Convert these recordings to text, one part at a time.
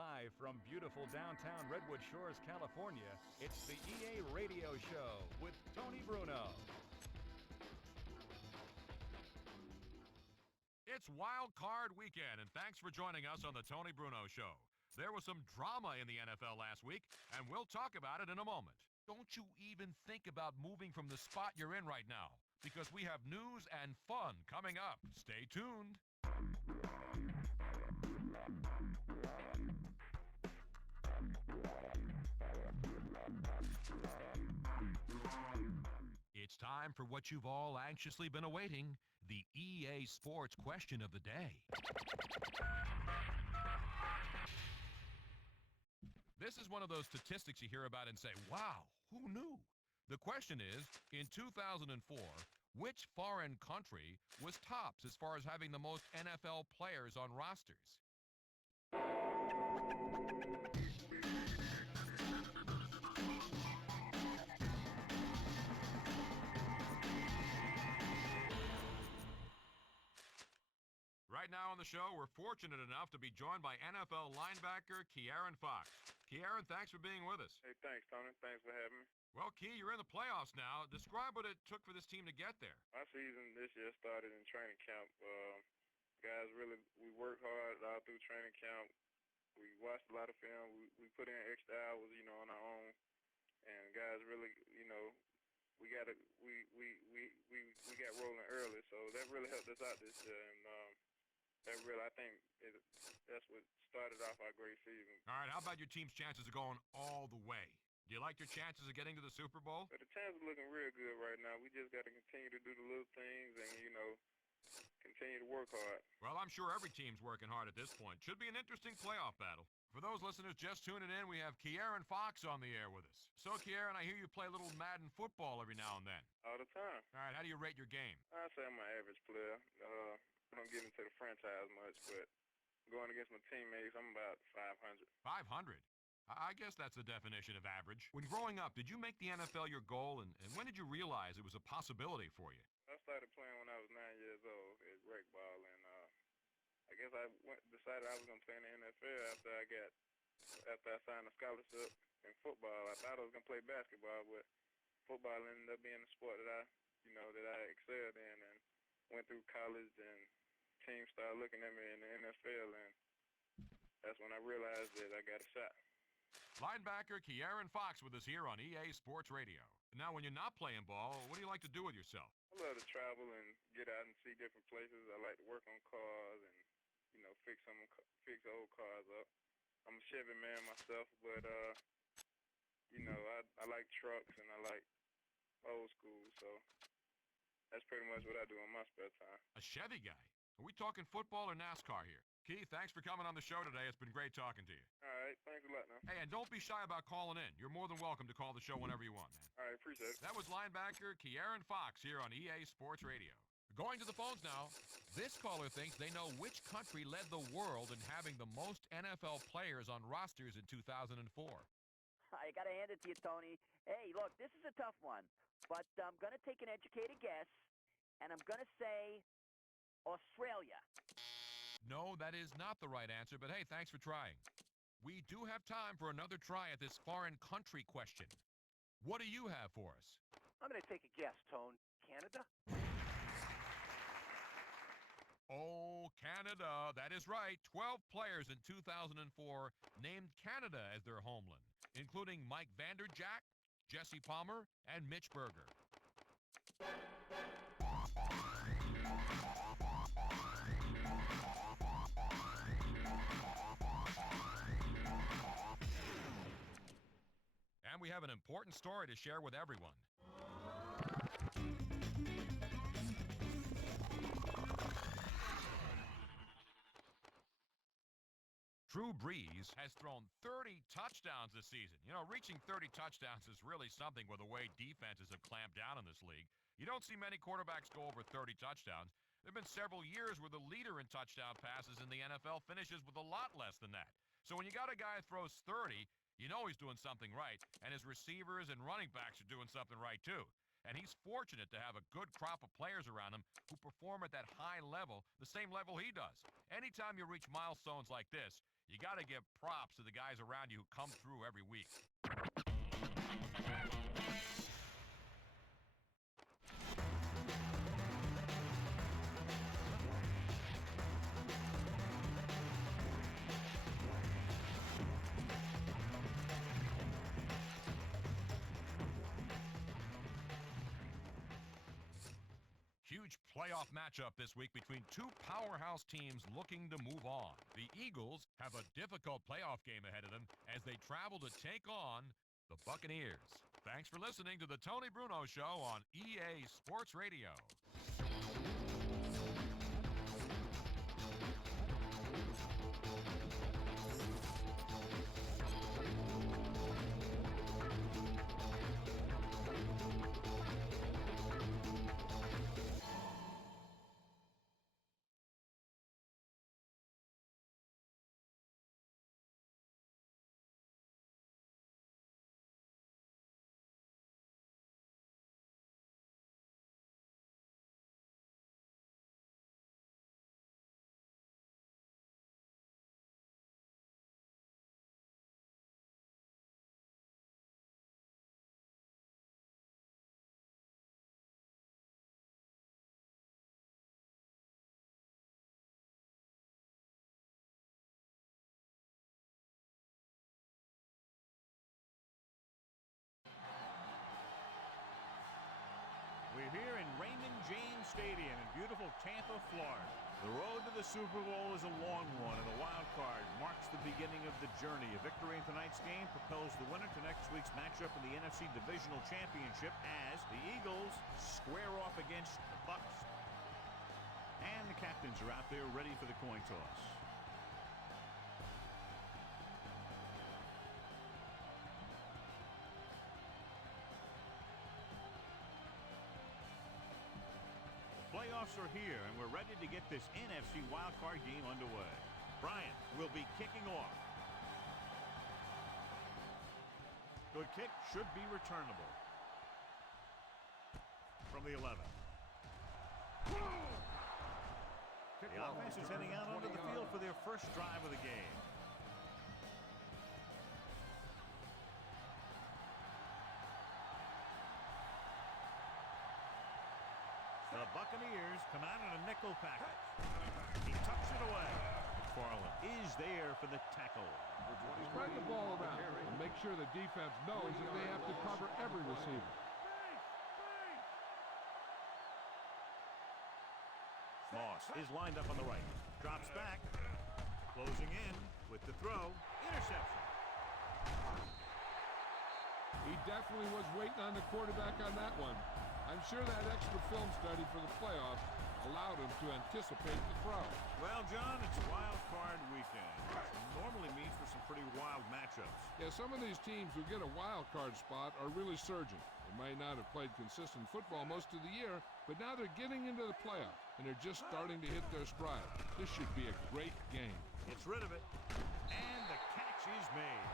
Live from beautiful downtown Redwood Shores, California, it's the EA Radio Show with Tony Bruno. It's Wild Card Weekend, and thanks for joining us on the Tony Bruno Show. There was some drama in the NFL last week, and we'll talk about it in a moment. Don't you even think about moving from the spot you're in right now, because we have news and fun coming up. Stay tuned. It's time for what you've all anxiously been awaiting, the EA Sports Question of the Day. This is one of those statistics you hear about and say, wow, who knew? The question is, in 2004, which foreign country was tops as far as having the most NFL players on rosters? Right now on the show, we're fortunate enough to be joined by NFL linebacker Kieran Fox. Kieran, thanks for being with us. Hey, thanks, Tony. Thanks for having me. Well, Key, you're in the playoffs now. Describe what it took for this team to get there. My season this year started in training camp. Guys, we worked hard all through training camp. We watched a lot of film. We put in extra hours, on our own. And guys really, we got rolling early, so that really helped us out this year. And that's what started off our great season. All right, how about your team's chances of going all the way? Do you like your chances of getting to the Super Bowl? But the chances are looking real good right now. We just got to continue to do the little things and, continue to work hard. Well, I'm sure every team's working hard at this point. Should be an interesting playoff battle. For those listeners just tuning in, we have Kieran Fox on the air with us. So, Kieran, I hear you play a little Madden football every now and then. All the time. All right, how do you rate your game? I say I'm an average player. I don't get into the franchise much, but going against my teammates, I'm about 500. 500? I guess that's the definition of average. When growing up, did you make the NFL your goal, and when did you realize it was a possibility for you? I started playing when I was 9 years old at rec ball, and I guess I decided I was going to play in the NFL after I signed a scholarship in football. I thought I was going to play basketball, but football ended up being the sport that I excelled in, and went through college, and teams started looking at me in the NFL, and that's when I realized that I got a shot. Linebacker Kieran Fox with us here on EA Sports Radio. Now, when you're not playing ball, what do you like to do with yourself? I love to travel and get out and see different places. I like to work on cars and, fix old cars up. I'm a Chevy man myself, but, I like trucks and I like old school, so that's pretty much what I do in my spare time. A Chevy guy? Are we talking football or NASCAR here? Keith, thanks for coming on the show today. It's been great talking to you. All right, thanks a lot now. Hey, and don't be shy about calling in. You're more than welcome to call the show whenever you want, man. All right, appreciate it. That was linebacker Kieran Fox here on EA Sports Radio. Going to the phones now. This caller thinks they know which country led the world in having the most NFL players on rosters in 2004. I got to hand it to you, Tony. Hey, look, this is a tough one, but I'm going to take an educated guess, and I'm going to say Australia. No, that is not the right answer, but hey, thanks for trying. We do have time for another try at this foreign country question. What do you have for us? I'm going to take a guess, Tone. Canada? Oh, Canada. That is right. 12 players in 2004 named Canada as their homeland, including Mike Vanderjagt, Jesse Palmer, and Mitch Berger. And we have an important story to share with everyone. Drew Brees has thrown 30 touchdowns this season. Reaching 30 touchdowns is really something with the way defenses have clamped down in this league. You don't see many quarterbacks go over 30 touchdowns. There have been several years where the leader in touchdown passes in the NFL finishes with a lot less than that. So when you got a guy who throws 30, you know he's doing something right, and his receivers and running backs are doing something right too. and he's fortunate to have a good crop of players around him who perform at that high level, the same level he does. Anytime you reach milestones like this, you got to give props to the guys around you who come through every week. Huge playoff matchup this week between two powerhouse teams looking to move on. The Eagles have a difficult playoff game ahead of them as they travel to take on the Buccaneers. Thanks for listening to the Tony Bruno Show on EA Sports Radio. We're here in Raymond James Stadium in beautiful Tampa, Florida. The road to the Super Bowl is a long one, and the wild card marks the beginning of the journey. A victory in tonight's game propels the winner to next week's matchup in the NFC Divisional Championship as the Eagles square off against the Bucs. And the captains are out there ready for the coin toss. Playoffs are here, and we're ready to get this NFC wildcard game underway. Bryant will be kicking off. Good kick, should be returnable. From the 11. The offense is heading out onto the field for their first drive of the game. The Buccaneers come out in a nickel package. He tucks it away. McFarland is there for the tackle. Spread the ball around and make sure the defense knows that they have to cover every receiver. Moss is lined up on the right. Drops back. Closing in with the throw. Interception. He definitely was waiting on the quarterback on that one. I'm sure that extra film study for the playoffs allowed him to anticipate the throw. Well, John, it's wild card weekend. Normally means for some pretty wild matchups. Yeah, some of these teams who get a wild card spot are really surging. They might not have played consistent football most of the year, but now they're getting into the playoffs, and they're just starting to hit their stride. This should be a great game. Gets rid of it, and the catch is made.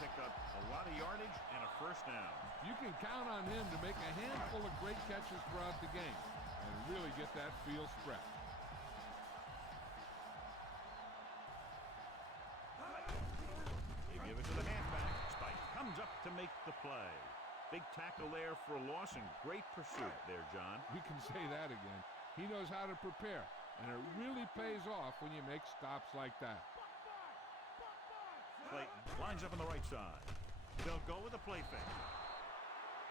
Picked up a lot of yardage and a first down. You can count on him to make a handful of great catches throughout the game and really get that field stretched. They give it to the halfback. Spike comes up to make the play. Big tackle there for a loss and great pursuit there, John. You can say that again. He knows how to prepare, and it really pays off when you make stops like that. Clayton lines up on the right side. They'll go with a play fake.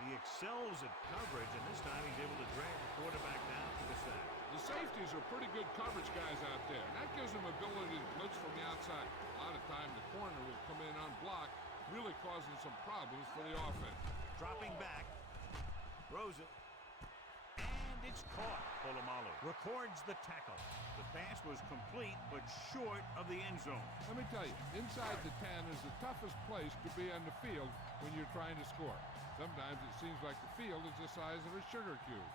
He excels at coverage, and this time he's able to drag the quarterback down to the sack. The safeties are pretty good coverage guys out there, and that gives them ability to blitz from the outside. A lot of time the corner will come in on block, really causing some problems for the offense. Dropping back, throws it, and it's caught. Polamalu records the tackle. The pass was complete, but short of the end zone. Let me tell you, inside the 10 is the toughest place to be on the field when you're trying to score. Sometimes it seems like the field is the size of a sugar cube.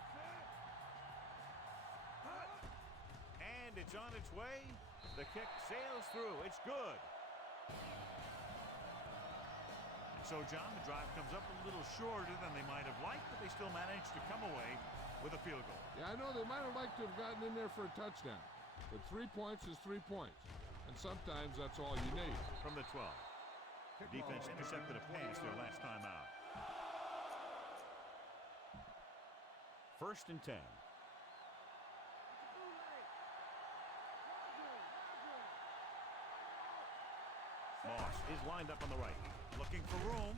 And it's on its way. The kick sails through. It's good. So, John, the drive comes up a little shorter than they might have liked, but they still managed to come away with a field goal. Yeah, I know they might have liked to have gotten in there for a touchdown, but 3 points is 3 points, and sometimes that's all you need. From the 12. The defense intercepted a pass their last time out. 1st and 10. Moss is lined up on the right. Looking for room.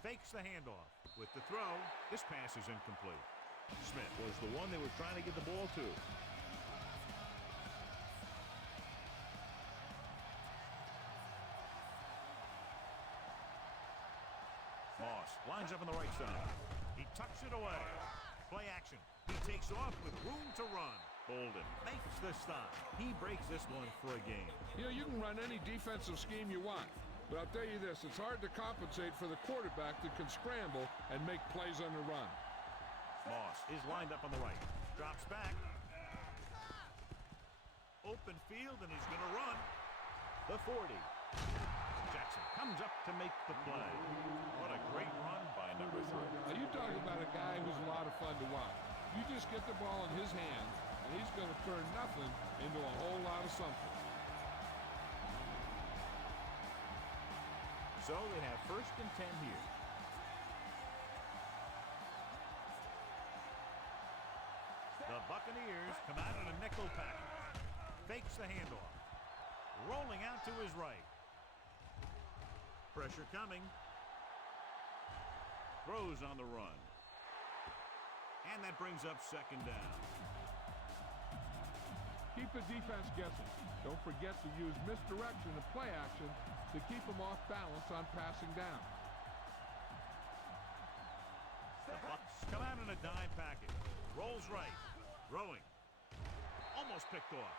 Fakes the handoff. With the throw, this pass is incomplete. Smith was the one they were trying to get the ball to. Moss lines up on the right side. He tucks it away. Play action. He takes off with room to run. Bolden makes the stop. He breaks this one for a gain. You know, you can run any defensive scheme you want, but I'll tell you this, it's hard to compensate for the quarterback that can scramble and make plays on the run. Moss is lined up on the right. Drops back. Open field, and he's going to run. The 40. Jackson comes up to make the play. What a great run by number 3. Now, you talk about a guy who's a lot of fun to watch. You just get the ball in his hands, and he's going to turn nothing into a whole lot of something. So they have 1st and 10 here. The Buccaneers come out in a nickel package. Fakes the handoff. Rolling out to his right. Pressure coming. Throws on the run. And that brings up 2nd down. Keep the defense guessing. Don't forget to use misdirection and play action to keep them off balance on passing down. The Bucs come out in a dime package. Rolls right. Throwing. Almost picked off.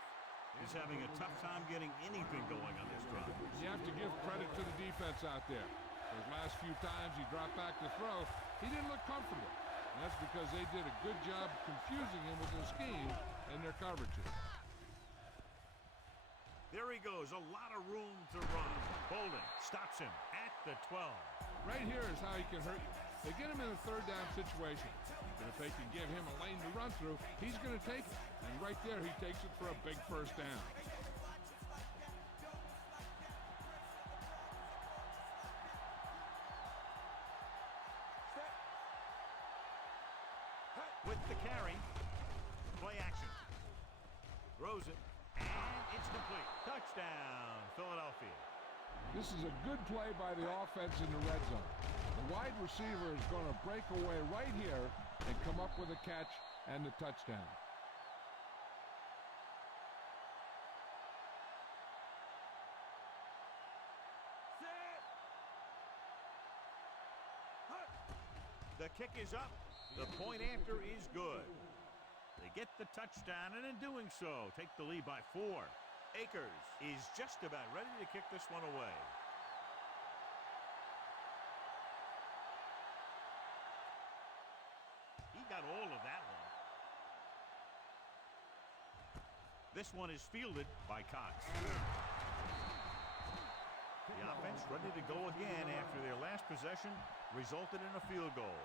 He's having a tough time getting anything going on this drive. You have to give credit to the defense out there. Those last few times he dropped back to throw, he didn't look comfortable. And that's because they did a good job confusing him with their scheme and their coverages. There he goes. A lot of room to run. Bolden stops him at the 12. Right here is how he can hurt you. They get him in a 3rd down situation. And if they can give him a lane to run through, he's going to take it. And right there, he takes it for a big 1st down. With the carry. Play action. Throws it. And it's complete. Touchdown, Philadelphia. This is a good play by the offense in the red zone. The wide receiver is going to break away right here and come up with a catch and the touchdown. The kick is up. The point after is good. They get the touchdown, and in doing so, take the lead by 4. Akers is just about ready to kick this one away. He got all of that one. This one is fielded by Cox. The offense ready to go again after their last possession resulted in a field goal.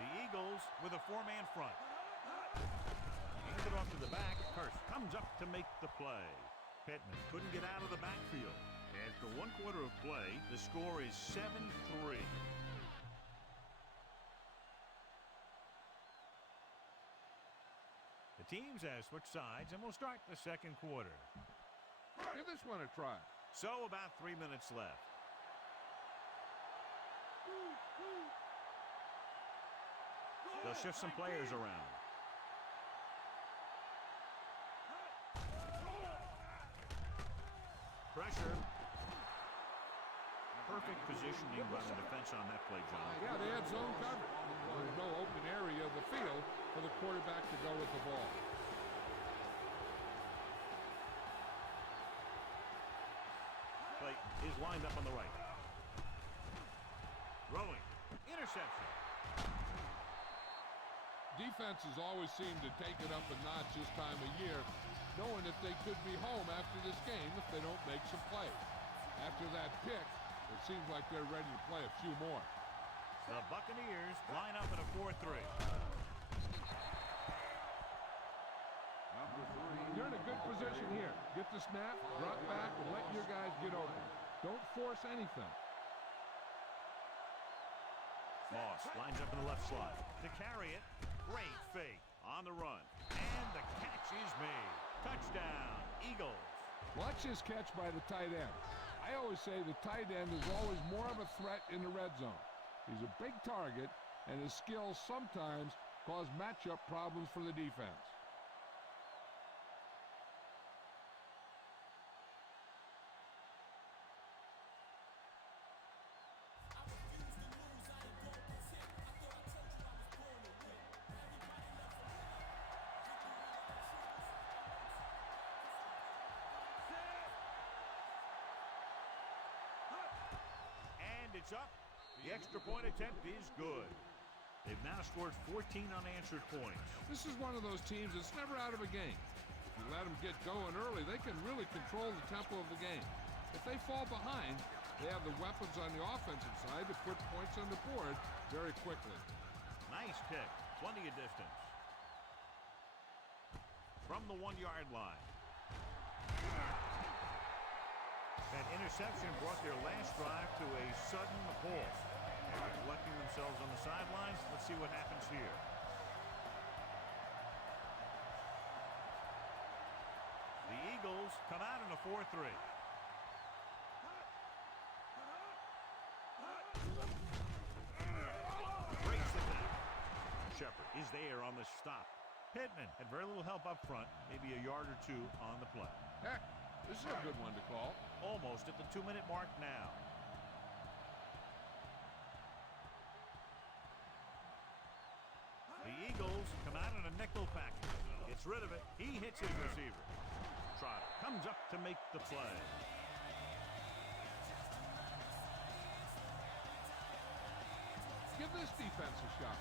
The Eagles with a 4-man front. Hands it off to the back. Hurst comes up to make the play. Pittman couldn't get out of the backfield. After 1 quarter of play, the score is 7-3. The teams have switched sides, and we'll start the 2nd quarter. Give this one a try. So about 3 minutes left. They'll shift some players around. Pressure. Perfect positioning by the defense on that play, John. Yeah, they had zone coverage. There was no open area of the field for the quarterback to go with the ball. Play is lined up on the right. Throwing. Interception. defenses always seem to take it up a notch this time of year, knowing that they could be home after this game if they don't make some plays. After that pick, it seems like they're ready to play a few more. The Buccaneers line up in a 4-3. You're in a good position here. Get the snap, drop back, and let your guys get open. Don't force anything. Moss lines up in the left slot. To carry it, great fake on the run. And the catch is made. Touchdown, Eagles. Watch this catch by the tight end. I always say the tight end is always more of a threat in the red zone. He's a big target, and his skills sometimes cause matchup problems for the defense. It's up. The extra point attempt is good. They've now scored 14 unanswered points. This is one of those teams that's never out of a game. If you let them get going early, they can really control the tempo of the game. If they fall behind, they have the weapons on the offensive side to put points on the board very quickly. Nice kick. Plenty of distance. From the 1-yard line. That interception brought their last drive to a sudden halt. They're collecting themselves on the sidelines. Let's see what happens here. The Eagles come out in a 4-3. Breaks the back. Shepard is there on the stop. Pittman had very little help up front, maybe a yard or two on the play. Heck, this is a good one to call. Almost at the 2-minute mark now. The Eagles come out in a nickel package. Gets rid of it. He hits his receiver. Trotter comes up to make the play. Give this defense a shot.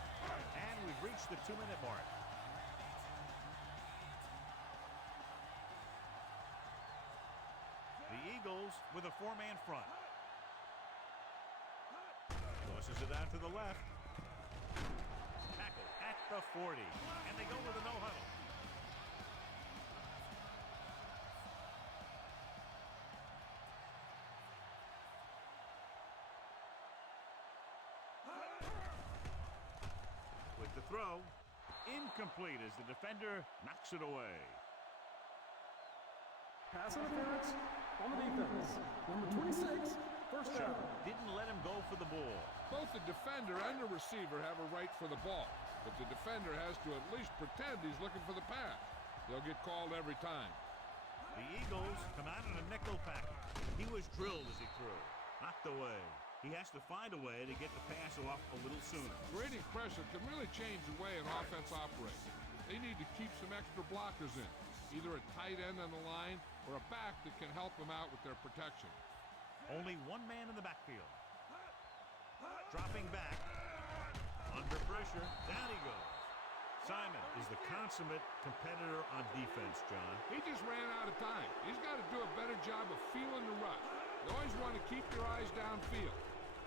And we've reached the 2-minute mark. The Eagles with a 4-man front. Tosses it out to the left. Tackle at the 40. And they go with a no-huddle. With the throw. Incomplete as the defender knocks it away. Pass interference on the defense. Number 26, first down. Didn't let him go for the ball. Both the defender and the receiver have a right for the ball, but the defender has to at least pretend he's looking for the pass. They'll get called every time. The Eagles come out in a nickel package. He was drilled as he threw. Knocked away. He has to find a way to get the pass off a little sooner. Creating pressure can really change the way an offense operates. They need to keep some extra blockers in, either a tight end on the line or a back that can help them out with their protection. Only one man in the backfield. Dropping back. Under pressure. Down he goes. Simon is the consummate competitor on defense, John. He just ran out of time. He's got to do a better job of feeling the rush. You always want to keep your eyes downfield.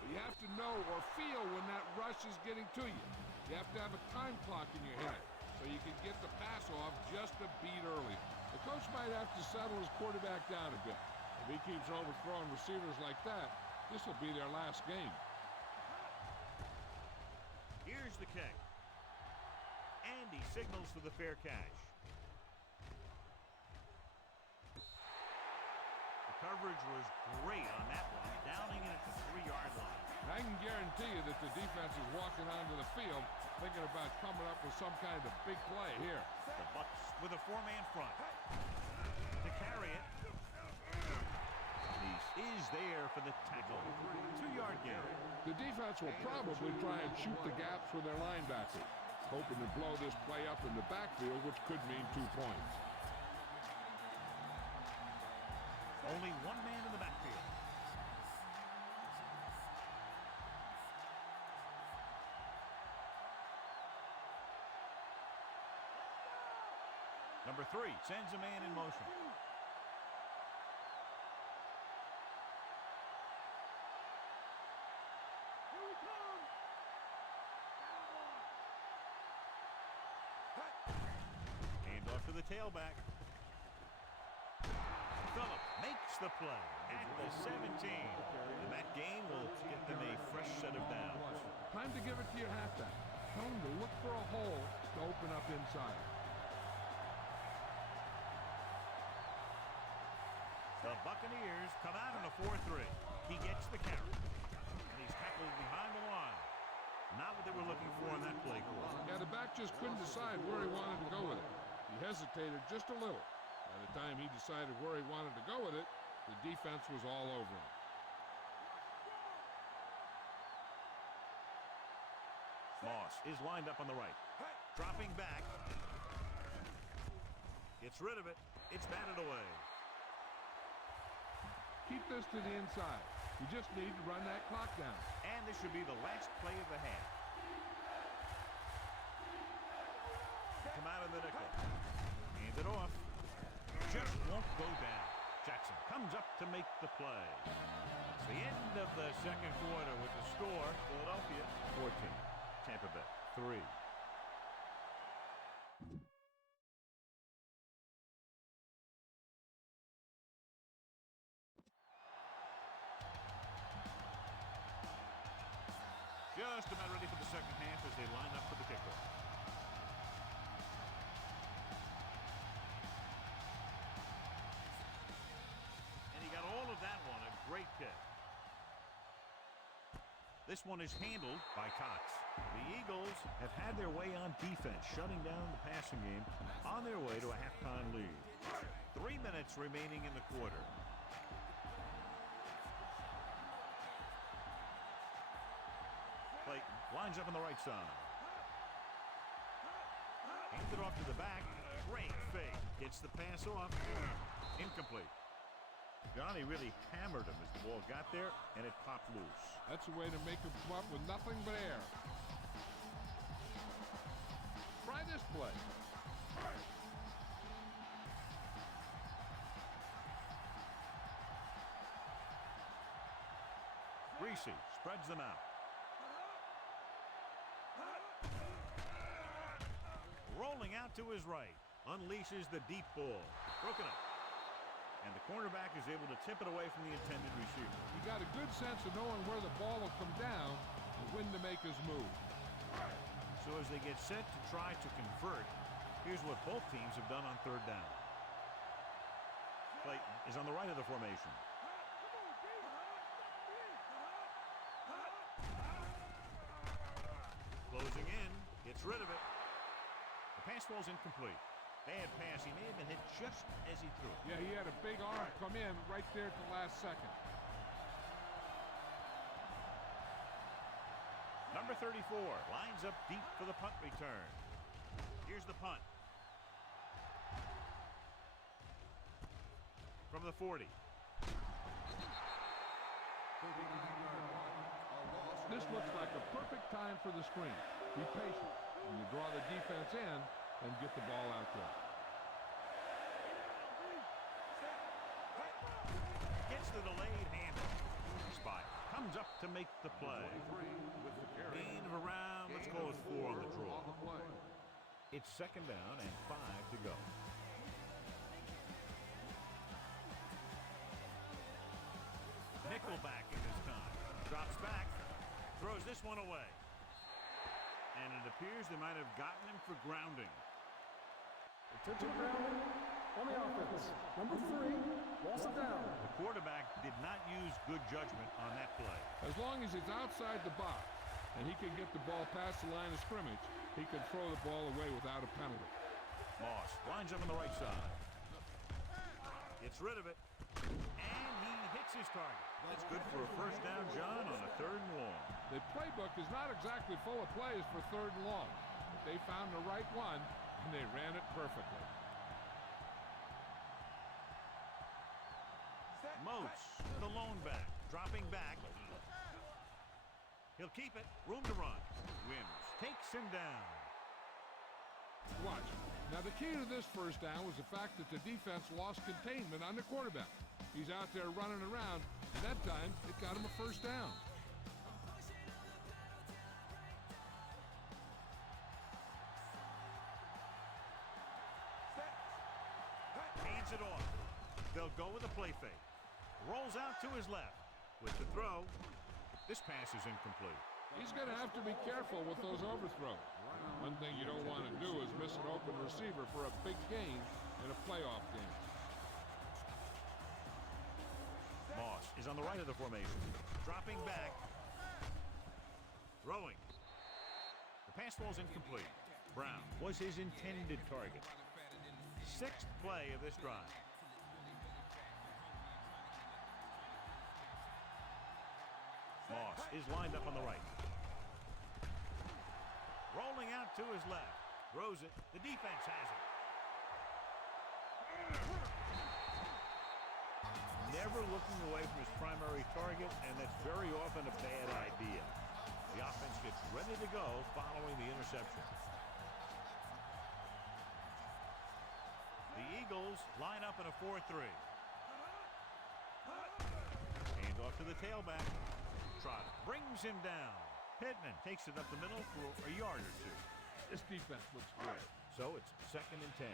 But you have to know or feel when that rush is getting to you. You have to have a time clock in your head so you can get the pass off just a beat earlier. The coach might have to settle his quarterback down a bit. If he keeps overthrowing receivers like that, this will be their last game. Here's the kick. And he signals for the fair catch. The coverage was great on that one, downing it at the 3-yard line. I can guarantee you that the defense is walking onto the field thinking about coming up with some kind of big play here. The Bucs with a 4-man front. To carry it. Is there for the tackle. 2-yard gain. The defense will probably try and shoot the gaps with their linebackers, hoping to blow this play up in the backfield, which could mean 2 points. Only one man in the backfield. Number 3 sends a man in motion. Hand off to the tailback. Phillip makes the play at the 17. And that gain will get them a fresh set of downs. Time to give it to your halfback. Tell him to look for a hole to open up inside. The Buccaneers come out in a 4-3. He gets the carry. And he's tackled behind the line. Not what they were looking for on that play call. Yeah, the back just couldn't decide where he wanted to go with it. He hesitated just a little. By the time he decided where he wanted to go with it, the defense was all over him. Moss is lined up on the right. Dropping back. Gets rid of it. It's batted away. Keep this to the inside. You just need to run that clock down. And this should be the last play of the half. Come out in the nickel. Hand it off. Just won't go down. Jackson comes up to make the play. It's the end of the second quarter with the score. Philadelphia 14. Tampa Bay 3. Just about ready for the second half as they line up for the kickoff. And he got all of that one. A great kick. This one is handled by Cox. The Eagles have had their way on defense, shutting down the passing game on their way to a halftime lead. 3 minutes remaining in the quarter. Clayton lines up on the right side. Hands it off to the back. Great fake. Gets the pass off. Incomplete. Johnny really hammered him as the ball got there, and it popped loose. That's a way to make him come up with nothing but air. Try this play. Greasy spreads them out. Rolling out to his right. Unleashes the deep ball. Broken up. And the cornerback is able to tip it away from the intended receiver. He got a good sense of knowing where the ball will come down and when to make his move. So as they get set to try to convert, here's what both teams have done on third down. Clayton is on the right of the formation. Closing in, gets rid of it. The pass ball's incomplete. Bad pass. He may have been hit just as he threw it. Yeah, he had a big arm come in right there at the last second. Number 34 lines up deep for the punt return. Here's the punt. From the 40. This looks like a perfect time for the screen. Be patient when you draw the defense in and get the ball out there. Gets the delayed handoff. Spot comes up to make the play. Gain of around, let's call it 4 on the draw. It's second down and 5 to go. Nickelback in this time. Drops back. Throws this one away. And it appears they might have gotten him for grounding. Intentional grounding on the offense. Number 3, loss of down. The quarterback did not use good judgment on that play. As long as he's outside the box and he can get the ball past the line of scrimmage, he can throw the ball away without a penalty. Moss lines up on the right side. Gets rid of it. And he hits his target. That's good for a first down, John, on a 3rd and long. The playbook is not exactly full of plays for 3rd and long, but they found the right one, and they ran it perfectly. Moats, the lone back, dropping back. He'll keep it. Room to run. Wims takes him down. Watch. Now, the key to this first down was the fact that the defense lost containment on the quarterback. He's out there running around, and that time it got him a first down. Hands it off. They'll go with a play fake. Rolls out to his left. With the throw, this pass is incomplete. He's going to have to be careful with those overthrows. One thing you don't want to do is miss an open receiver for a big gain in a playoff game. Moss is on the right of the formation. Dropping back. Throwing. The pass falls incomplete. Brown was his intended target. Sixth play of this drive. Moss is lined up on the right. Rolling out to his left. Throws it. The defense has it. Never looking away from his primary target, and that's very often a bad idea. The offense gets ready to go following the interception. The Eagles line up in a 4-3. Hand off to the tailback. Trotter brings him down. Pittman takes it up the middle for a yard or two. This defense looks good. So it's 2nd and 10.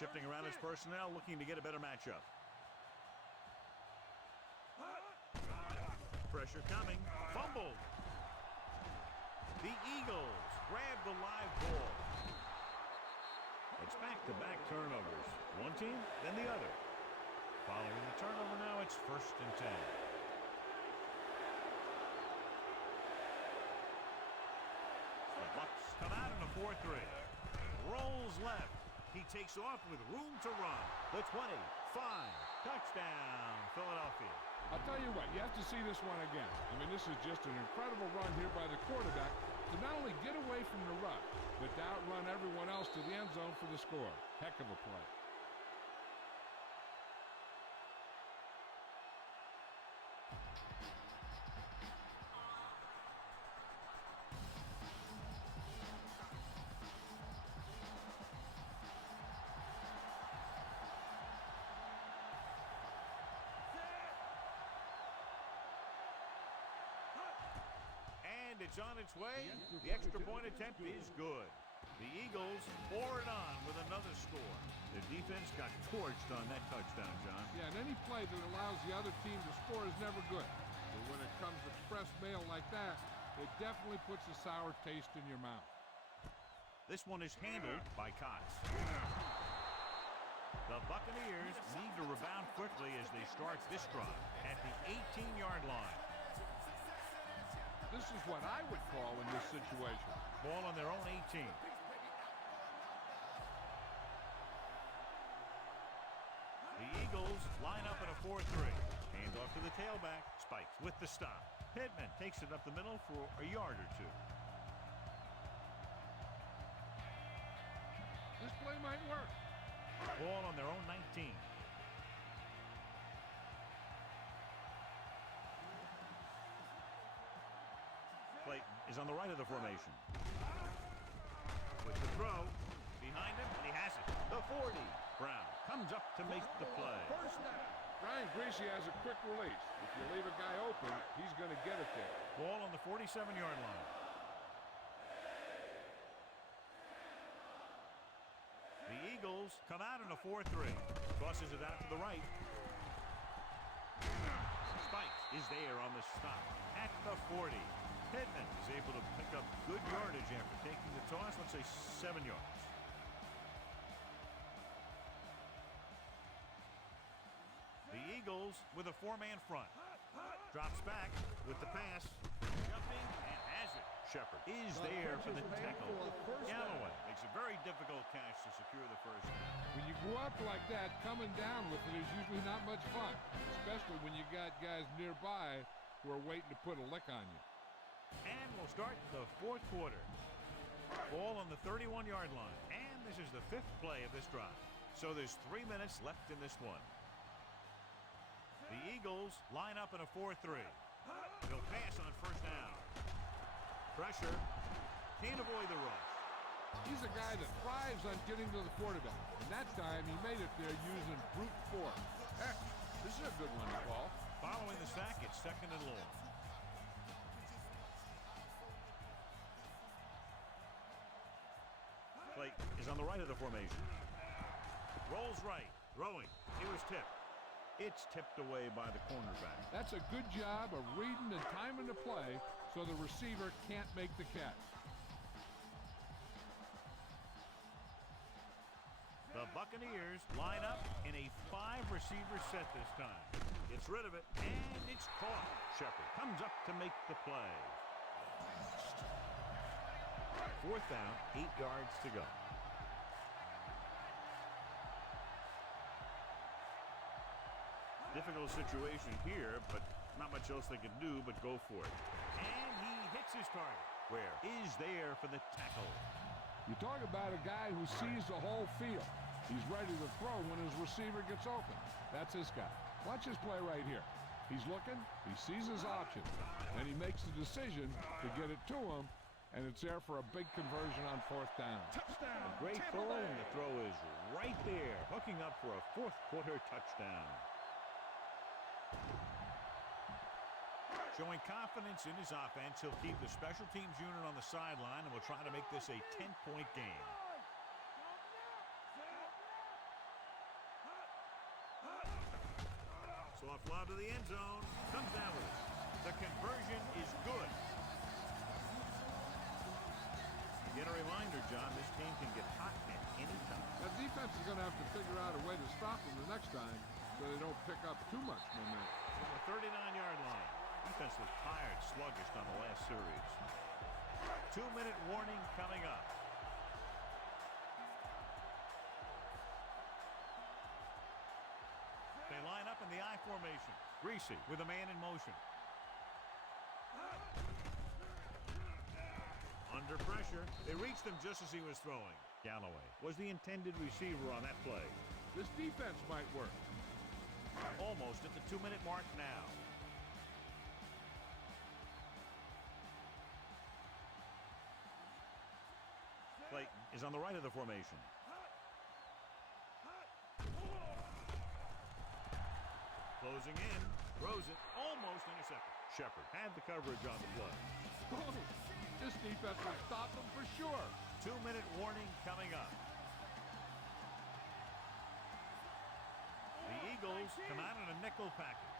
Shifting around his personnel, looking to get a better matchup. Pressure coming. Fumbled. The Eagles grab the live ball. It's back-to-back turnovers. One team, then the other. Following the turnover now, it's 1st and 10. The Bucs come out in a 4-3. Rolls left. He takes off with room to run. The 25. Touchdown, Philadelphia. I'll tell you what, you have to see this one again. I mean, this is just an incredible run here by the quarterback to not only get away from the rush, but to outrun everyone else to the end zone for the score. Heck of a play. It's on its way. The extra point attempt is good. The Eagles pour it on with another score. The defense got torched on that touchdown, John. Yeah, and any play that allows the other team to score is never good. But when it comes express mail like that, it definitely puts a sour taste in your mouth. This one is handled by Cox. The Buccaneers need to rebound quickly as they start this drive at the 18-yard line. This is what I would call in this situation. Ball on their own 18. The Eagles line up in a 4-3. Hand off to the tailback. Spikes with the stop. Pittman takes it up the middle for a yard or two. This play might work. Ball on their own 19. Clayton is on the right of the formation. With the throw, behind him, and he has it. The 40. Brown comes up to make the play. First down. Brian Greasy has a quick release. If you leave a guy open, he's going to get it there. Ball on the 47-yard line. The Eagles come out in a 4-3. Tosses it out to the right. Spikes is there on the stop at the 40. Pittman is able to pick up good yardage after taking the toss, let's say 7 yards. The Eagles with a 4-man front. Drops back with the pass. Jumping and has it. Shepard is there for the tackle. Galloway makes a very difficult catch to secure the first down. When you go up like that, coming down with it is usually not much fun, especially when you got guys nearby who are waiting to put a lick on you. And we'll start the 4th quarter. Ball on the 31-yard line. And this is the 5th play of this drive. So there's 3 minutes left in this one. The Eagles line up in a 4-3. He'll pass on first down. Pressure. Can't avoid the rush. He's a guy that thrives on getting to the quarterback. And that time, he made it there using brute force. Heck, this is a good one to call. Following the sack, it's 2nd and long. Play is on the right of the formation. Rolls right. Throwing. It was tipped. It's tipped away by the cornerback. That's a good job of reading and timing the play so the receiver can't make the catch. The Buccaneers line up in a 5-receiver set this time. Gets rid of it, and it's caught. Shepard comes up to make the play. 4th down, 8 yards to go. Difficult situation here, but not much else they can do but go for it. And he hits his target. Where is there for the tackle? You talk about a guy who sees the whole field. He's ready to throw when his receiver gets open. That's this guy. Watch his play right here. He's looking, he sees his options, and he makes the decision to get it to him, and it's there for a big conversion on 4th down. Touchdown. A great throw, and the throw is right there, hooking up for a 4th quarter touchdown. Showing confidence in his offense, he'll keep the special teams unit on the sideline and will try to make this a 10-point game. Soft lob to the end zone. Comes down with it. The conversion is good. Again, a reminder, John, this game can get hot at any time. That defense is going to have to figure out a way to stop them the next time so they don't pick up too much momentum. From the 39-yard line. Defense looked tired, sluggish on the last series. 2-minute warning coming up. They line up in the I formation. Greasy with a man in motion. Under pressure. They reached him just as he was throwing. Galloway was the intended receiver on that play. This defense might work. Almost at the 2-minute mark now. Clayton is on the right of the formation. Closing in, throws it, almost intercepted. Shepard had the coverage on the play. This defense will stop them for sure. 2-minute warning coming up. The Eagles come out in a nickel package.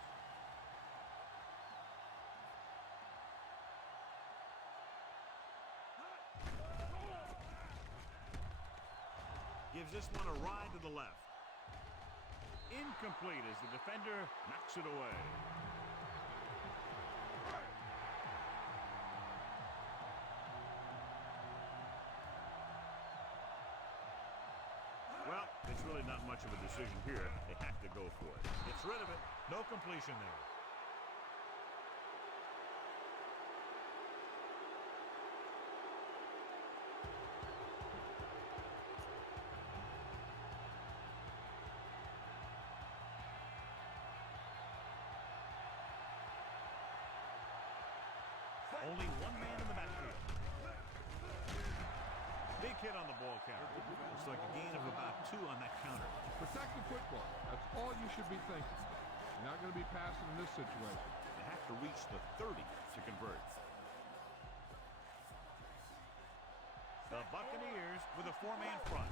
Gives this one a ride to the left. Incomplete as the defender knocks it away. Well, it's really not much of a decision here. They have to go for it. Gets rid of it. No completion there. Only one man in the backfield. Big hit on the ball count. Looks like a gain of about 2 on that counter. Protect the football. That's all you should be thinking. You're not going to be passing in this situation. They have to reach the 30 to convert. The Buccaneers with a 4-man front.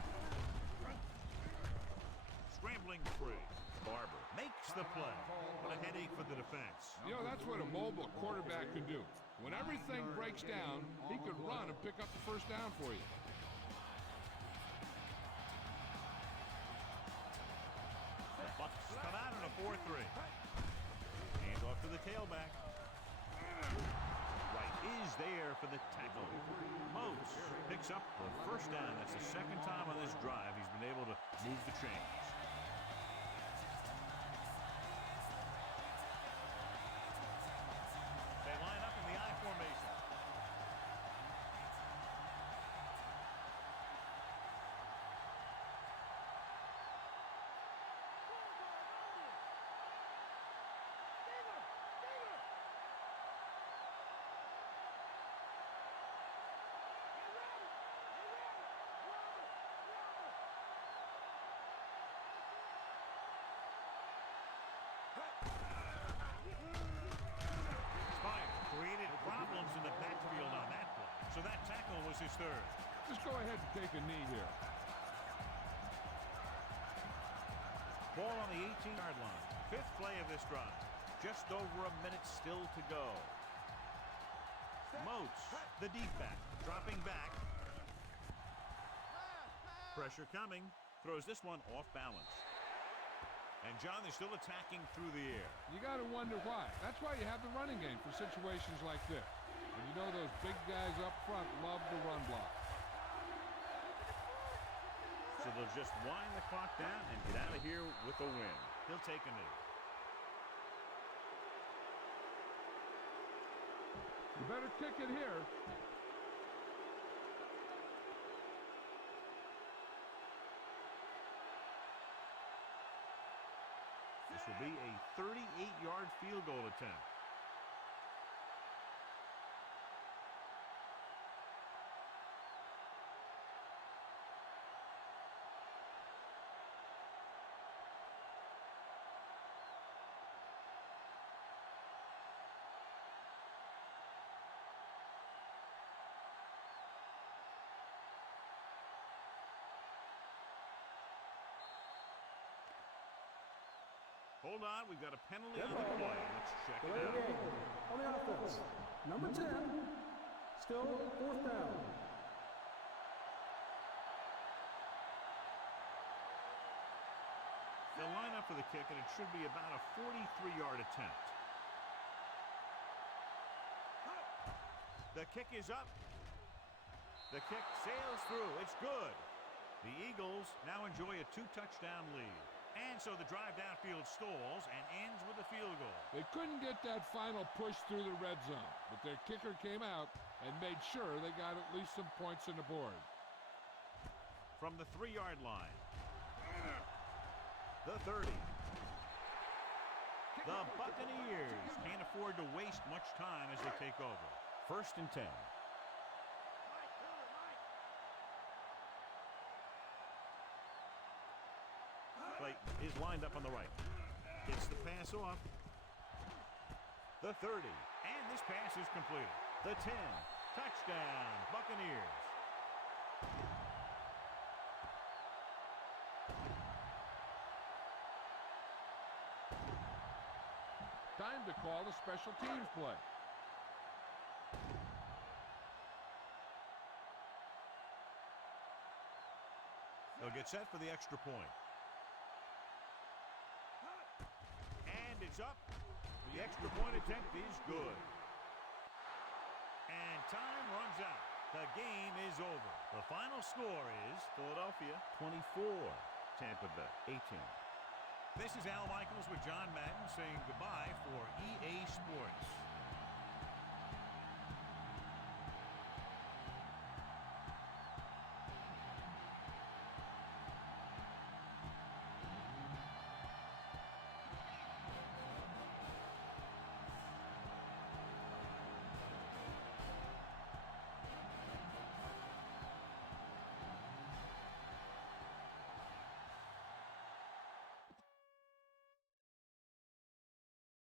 Scrambling free. Barber makes the play. What a headache for the defense. You know, that's what a mobile quarterback can do. When everything breaks down, he could run and pick up the first down for you. The Bucs come out in a 4-3. Hands off to the tailback. Right is there for the tackle. Mose picks up the first down. That's the second time on this drive he's been able to move the chains. They line up in the I formation. Spire created problems in the backfield on that play. So that tackle was his third. Just go ahead and take a knee here. Ball on the 18-yard line. Fifth play of this drive. Just over a minute still to go. Moats, the deep back, dropping back. Pressure coming. Throws this one off balance. And John, they're still attacking through the air. You got to wonder why. That's why you have the running game for situations like this. And you know those big guys up front love the run block. So they'll just wind the clock down and get out of here with a win. He'll take a knee. You better kick it here. This will be a 38-yard field goal attempt. Hold on, we've got a penalty on the play. Let's check it Delay out. game on the offense. Number 10. Still fourth down. They'll line up for the kick, and it should be about a 43-yard attempt. The kick is up. The kick sails through. It's good. The Eagles now enjoy a 2-touchdown lead. And so the drive downfield stalls and ends with a field goal. They couldn't get that final push through the red zone, but their kicker came out and made sure they got at least some points on the board. From the 3-yard line. The 30. The Buccaneers can't afford to waste much time as they take over. 1st and 10. Clayton is lined up on the right. Gets the pass off. The 30. And this pass is completed. The 10. Touchdown, Buccaneers. Time to call the special teams play. They'll get set for the extra point. And it's up. The extra point attempt is good. And time runs out. The game is over. The final score is Philadelphia 24, Tampa Bay 18. This is Al Michaels with John Madden saying goodbye for EA Sports.